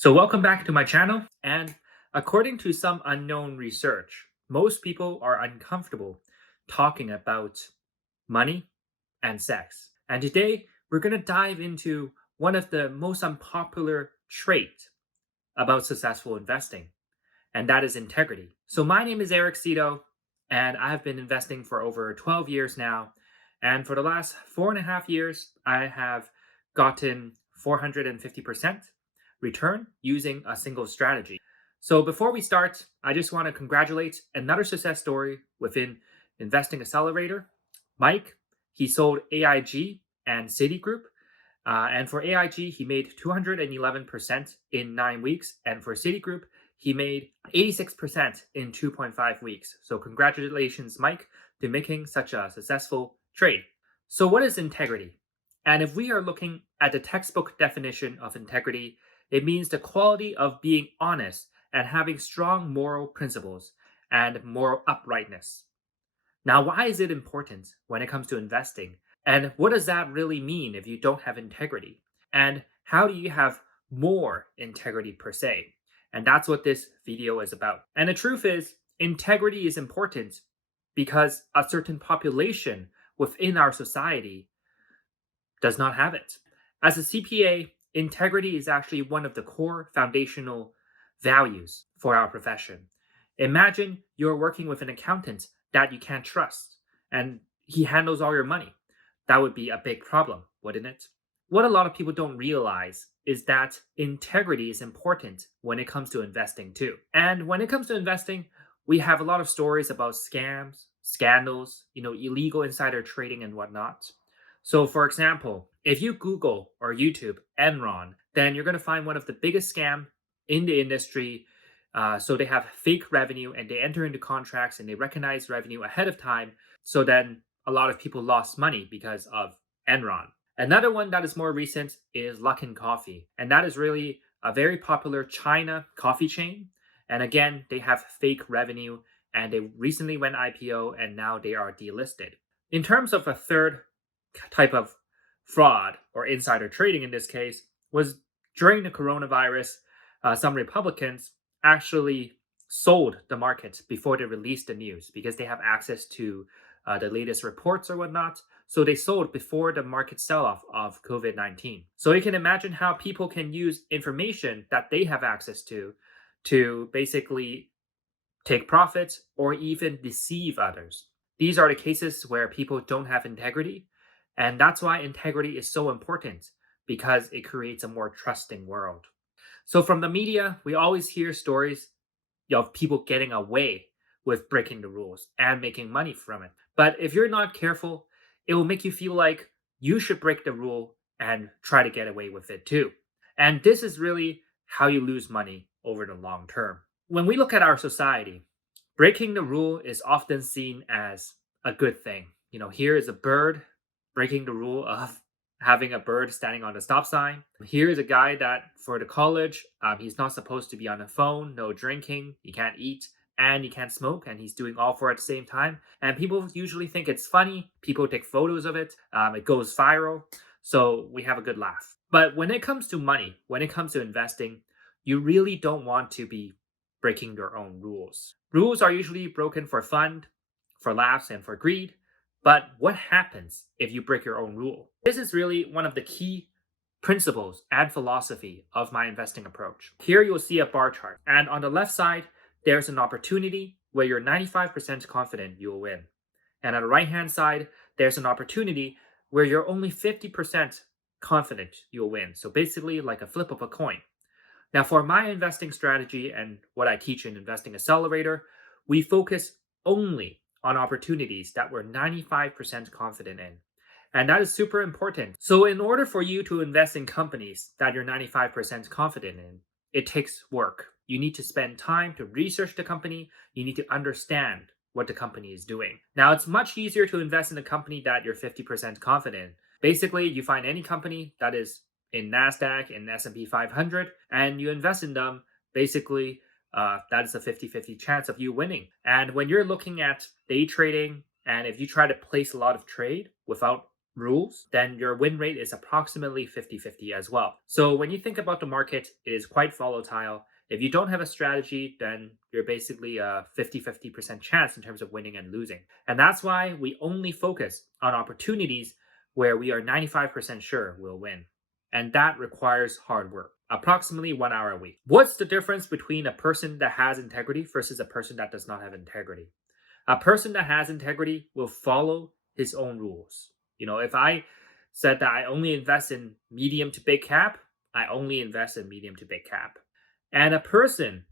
So, welcome back to my channel. And according to some unknown research, most people are uncomfortable talking about money and sex. And today, we're going to dive into one of the most unpopular traits about successful investing, and that is integrity. So, my name is Seto, and I have been investing for over 12 years now. And for the last 4.5 years, I have gotten 450% return using a single strategy. So, before we start, I just want to congratulate another success story within Investing Accelerator. Mike, he sold AIG and Citigroup. And for AIG, he made 211% in 9 weeks. And for Citigroup, he made 86% in 2.5 weeks. So, congratulations, Mike, to making such a successful trade. So, what is integrity? And if we are looking at the textbook definition of integrity, it means the quality of being honest and having strong moral principles and moral uprightness. Now, why is it important when it comes to investing? And what does that really mean if you don't have integrity? And how do you have more integrity per se? And that's what this video is about. And the truth is, integrity is important because a certain population within our society does not have it. As a CPA, integrity is actually one of the core foundational values for our profession. Imagine you're working with an accountant that you can't trust and he handles all your money. That would be a big problem, wouldn't it? What a lot of people don't realize is that integrity is important when it comes to investing too. And when it comes to investing, we have a lot of stories about scams, scandals, illegal insider trading and whatnot. So, for example, if you Google or YouTube Enron, then you're going to find one of the biggest scam in the industry. So they have fake revenue and they enter into contracts and they recognize revenue ahead of time. So then a lot of people lost money because of Enron. Another one that is more recent is Luckin Coffee, and that is really a very popular China coffee chain. And again, they have fake revenue and they recently went IPO and now they are delisted. In terms of a third type of fraud or insider trading in this case was during the coronavirus, some Republicans actually sold the market before they released the news because they have access to the latest reports or whatnot. So they sold before the market sell-off of COVID-19. So you can imagine how people can use information that they have access to basically take profits or even deceive others. These are the cases where people don't have integrity. And that's why integrity is so important because it creates a more trusting world. So from the media, we always hear stories of people getting away with breaking the rules and making money from it. But if you're not careful, it will make you feel like you should break the rule and try to get away with it too. And this is really how you lose money over the long term. When we look at our society, breaking the rule is often seen as a good thing. Here is a bird breaking the rule of having a bird standing on the stop sign. Here is a guy that for the college, he's not supposed to be on the phone, no drinking, he can't eat, and he can't smoke, and he's doing all four at the same time. And people usually think it's funny. People take photos of it. It goes viral. So we have a good laugh. But when it comes to money, when it comes to investing, you really don't want to be breaking your own rules. Rules are usually broken for fun, for laughs, and for greed. But what happens if you break your own rule? This is really one of the key principles and philosophy of my investing approach. Here you'll see a bar chart, and on the left side, there's an opportunity where you're 95% confident you'll win. And on the right-hand side, there's an opportunity where you're only 50% confident you'll win. So basically like a flip of a coin. Now for my investing strategy and what I teach in Investing Accelerator, we focus only on opportunities that we're 95% confident in. And that is super important. So in order for you to invest in companies that you're 95% confident in, it takes work. You need to spend time to research the company. You need to understand what the company is doing. Now, it's much easier to invest in a company that you're 50% confident in. Basically, you find any company that is in NASDAQ and S&P 500, and you invest in them. Basically, that is a 50-50 chance of you winning. And when you're looking at day trading, and if you try to place a lot of trade without rules, then your win rate is approximately 50-50 as well. So when you think about the market, it is quite volatile. If you don't have a strategy, then you're basically a 50-50% chance in terms of winning and losing. And that's why we only focus on opportunities where we are 95% sure we'll win. And that requires hard work, approximately 1 hour a week. What's the difference between a person that has integrity versus a person that does not have integrity? A person that has integrity will follow his own rules. If I said that I only invest in medium to big cap, I only invest in medium to big cap. And a person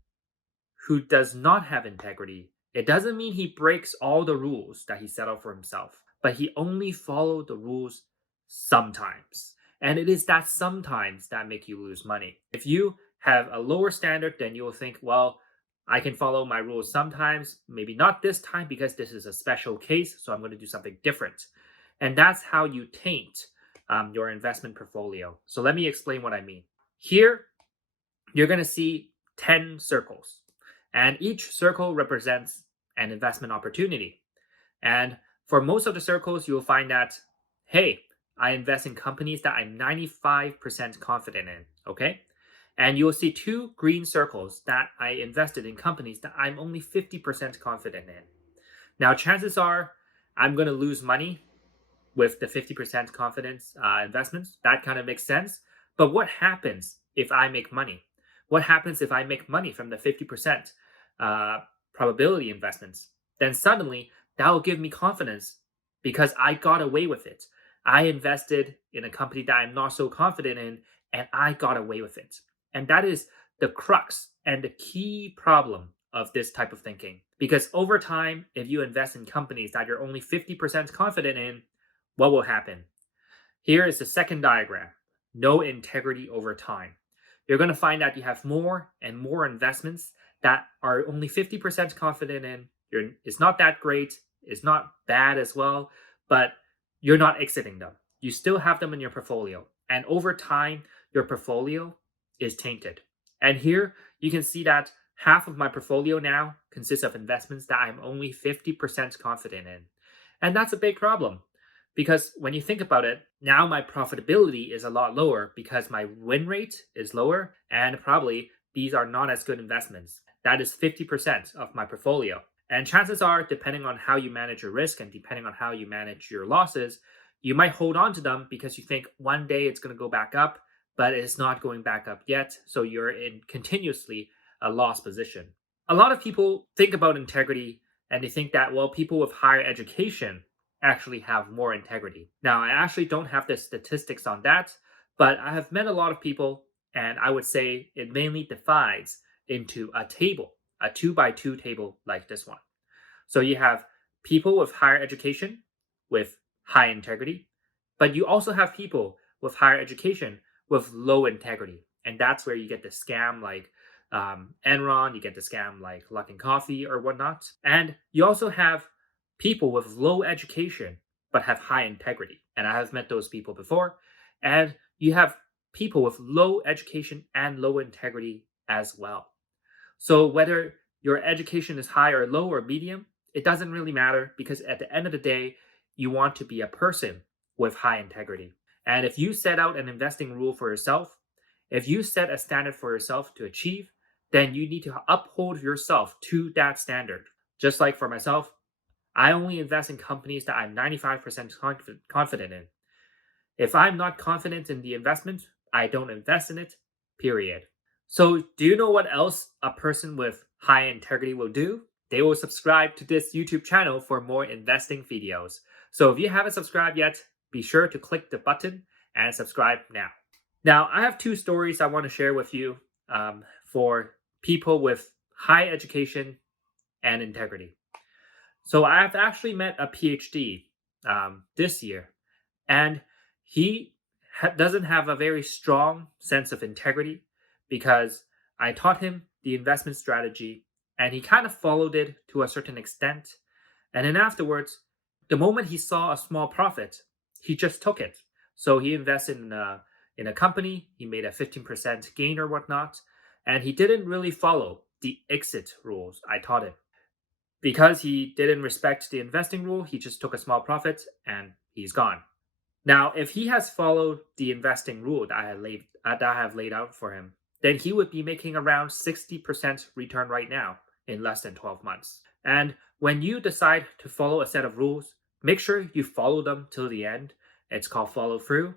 who does not have integrity, it doesn't mean he breaks all the rules that he set out for himself, but he only followed the rules sometimes. And it is that sometimes that make you lose money. If you have a lower standard, then you will think, well, I can follow my rules sometimes, maybe not this time because this is a special case, so I'm going to do something different. And that's how you taint your investment portfolio. So let me explain what I mean. Here, you're going to see 10 circles, and each circle represents an investment opportunity. And for most of the circles, you will find that, hey, I invest in companies that I'm 95% confident in, okay? And you'll see two green circles that I invested in companies that I'm only 50% confident in. Now, chances are I'm going to lose money with the 50% confidence investments. That kind of makes sense. But what happens if I make money? What happens if I make money from the 50% probability investments? Then suddenly that will give me confidence because I got away with it. I invested in a company that I'm not so confident in, and I got away with it. And that is the crux and the key problem of this type of thinking. Because over time, if you invest in companies that you're only 50% confident in, what will happen? Here is the second diagram. No integrity over time. You're going to find that you have more and more investments that are only 50% confident in. It's not that great. It's not bad as well, but you're not exiting them. You still have them in your portfolio. And over time, your portfolio is tainted. And here you can see that half of my portfolio now consists of investments that I'm only 50% confident in. And that's a big problem. Because when you think about it, now my profitability is a lot lower because my win rate is lower, and probably these are not as good investments. That is 50% of my portfolio. And chances are, depending on how you manage your risk and depending on how you manage your losses, you might hold on to them because you think one day it's going to go back up, but it's not going back up yet. So you're in continuously a loss position. A lot of people think about integrity and they think that, well, people with higher education actually have more integrity. Now, I actually don't have the statistics on that, but I have met a lot of people, and I would say it mainly divides into a table, a 2 by 2 table like this one. So you have people with higher education with high integrity, but you also have people with higher education with low integrity. And that's where you get the scam like Enron, you get the scam like Luckin Coffee or whatnot. And you also have people with low education but have high integrity. And I have met those people before. And you have people with low education and low integrity as well. So whether your education is high or low or medium, it doesn't really matter because at the end of the day, you want to be a person with high integrity. And if you set out an investing rule for yourself, if you set a standard for yourself to achieve, then you need to uphold yourself to that standard. Just like for myself, I only invest in companies that I'm 95% confident in. If I'm not confident in the investment, I don't invest in it, period. So, do you know what else a person with high integrity will do? They will subscribe to this YouTube channel for more investing videos. So, if you haven't subscribed yet, be sure to click the button and subscribe now. Now, I have two stories I want to share with you for people with high education and integrity. So, I have actually met a PhD this year, and he doesn't have a very strong sense of integrity because I taught him the investment strategy and he kind of followed it to a certain extent. And then afterwards, the moment he saw a small profit, he just took it. So he invested in a company, he made a 15% gain or whatnot, and he didn't really follow the exit rules I taught him. Because he didn't respect the investing rule, he just took a small profit and he's gone. Now, if he has followed the investing rule that I have laid out for him, then he would be making around 60% return right now in less than 12 months. And when you decide to follow a set of rules, make sure you follow them till the end. It's called follow through.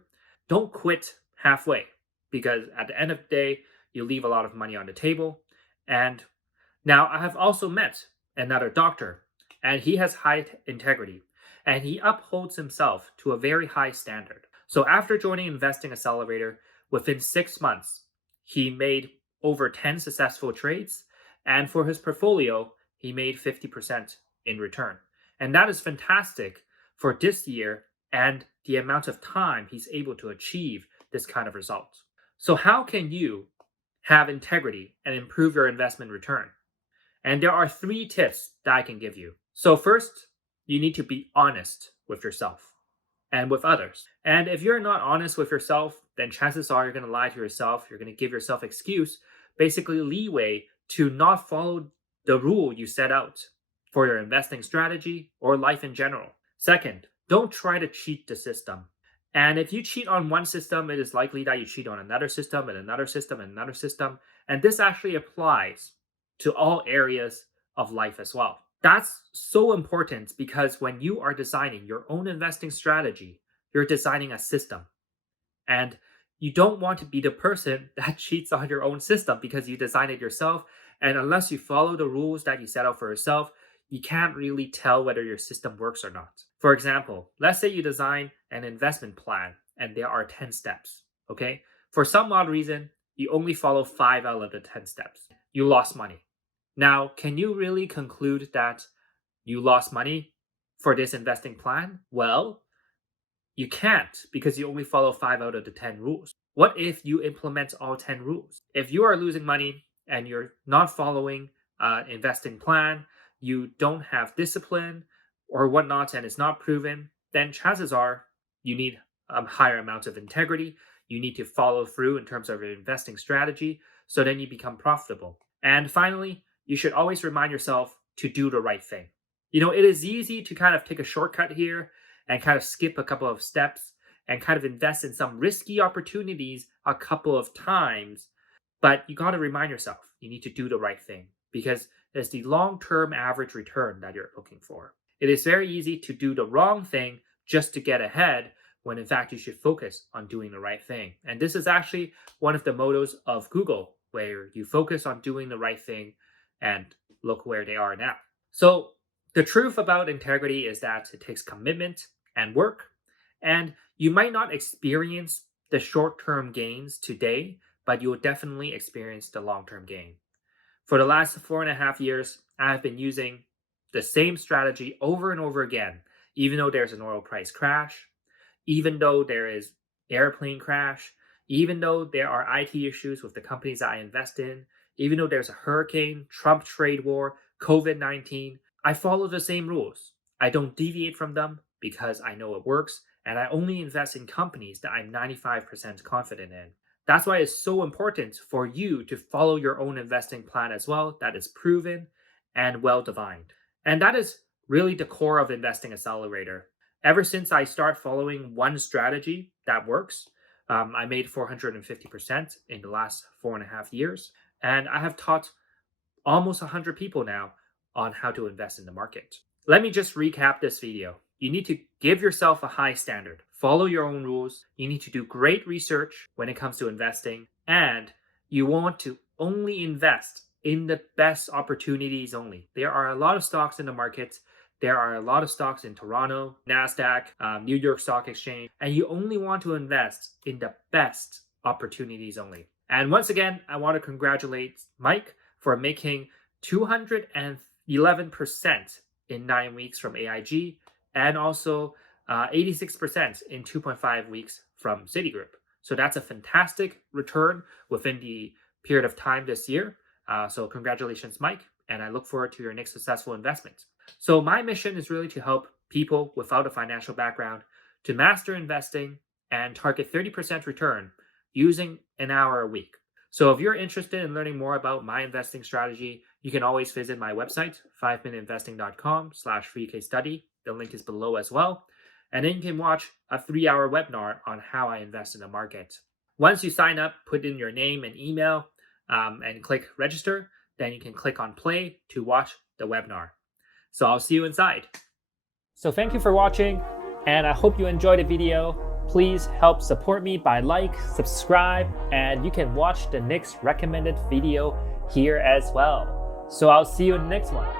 Don't quit halfway because at the end of the day, you leave a lot of money on the table. And now, I have also met another doctor, and he has high integrity, and he upholds himself to a very high standard. So, after joining Investing Accelerator, within 6 months, he made over 10 successful trades, and for his portfolio, he made 50% in return. And that is fantastic for this year and the amount of time he's able to achieve this kind of result. So, how can you have integrity and improve your investment return? And there are 3 tips that I can give you. So, first, you need to be honest with yourself and with others. And if you're not honest with yourself, then chances are you're going to lie to yourself. You're going to give yourself excuse, basically leeway to not follow the rule you set out for your investing strategy or life in general. Second, don't try to cheat the system. And if you cheat on one system, it is likely that you cheat on another system and another system and another system. And this actually applies to all areas of life as well. That's so important because when you are designing your own investing strategy, you're designing a system. And you don't want to be the person that cheats on your own system because you designed it yourself. And unless you follow the rules that you set out for yourself, you can't really tell whether your system works or not. For example, let's say you design an investment plan and there are 10 steps. Okay. For some odd reason, you only follow 5 out of the 10 steps. You lost money. Now, can you really conclude that you lost money for this investing plan? Well, you can't because you only follow 5 out of the 10 rules. What if you implement all 10 rules? If you are losing money and you're not following an investing plan, you don't have discipline or whatnot, and it's not proven, then chances are you need a higher amount of integrity. You need to follow through in terms of your investing strategy so then you become profitable. And finally, you should always remind yourself to do the right thing. It is easy to kind of take a shortcut here and kind of skip a couple of steps and kind of invest in some risky opportunities a couple of times. But you got to remind yourself you need to do the right thing because it's the long term average return that you're looking for. It is very easy to do the wrong thing just to get ahead when in fact you should focus on doing the right thing. And this is actually one of the mottos of Google, where you focus on doing the right thing and look where they are now. So, the truth about integrity is that it takes commitment and work, and you might not experience the short term gains today, but you will definitely experience the long term gain. For the last 4.5 years, I have been using the same strategy over and over again, even though there's an oil price crash, even though there is airplane crash, even though there are IT issues with the companies that I invest in, even though there's a hurricane, Trump trade war, COVID-19, I follow the same rules. I don't deviate from them because I know it works, and I only invest in companies that I'm 95% confident in. That's why it's so important for you to follow your own investing plan as well, that is proven and well defined. And that is really the core of Investing Accelerator. Ever since I start following one strategy that works, I made 450% in the last 4.5 years. And I have taught almost 100 people now on how to invest in the market. Let me just recap this video. You need to give yourself a high standard, follow your own rules. You need to do great research when it comes to investing, and you want to only invest in the best opportunities only. There are a lot of stocks in the market. There are a lot of stocks in Toronto, NASDAQ, New York Stock Exchange, and you only want to invest in the best opportunities only. And once again, I want to congratulate Mike for making 211% in 9 weeks from AIG and also 86% in 2.5 weeks from Citigroup. So that's a fantastic return within the period of time this year. So congratulations, Mike, and I look forward to your next successful investment. So my mission is really to help people without a financial background to master investing and target 30% return using an hour a week. So if you're interested in learning more about my investing strategy, you can always visit my website, 5minuteinvesting.com/free case study. The link is below as well. And then you can watch a 3-hour webinar on how I invest in the market. Once you sign up, put in your name and email and click register. Then you can click on play to watch the webinar. So I'll see you inside. So thank you for watching, and I hope you enjoyed the video. Please help support me by subscribe, and you can watch the next recommended video here as well. So I'll see you in the next one.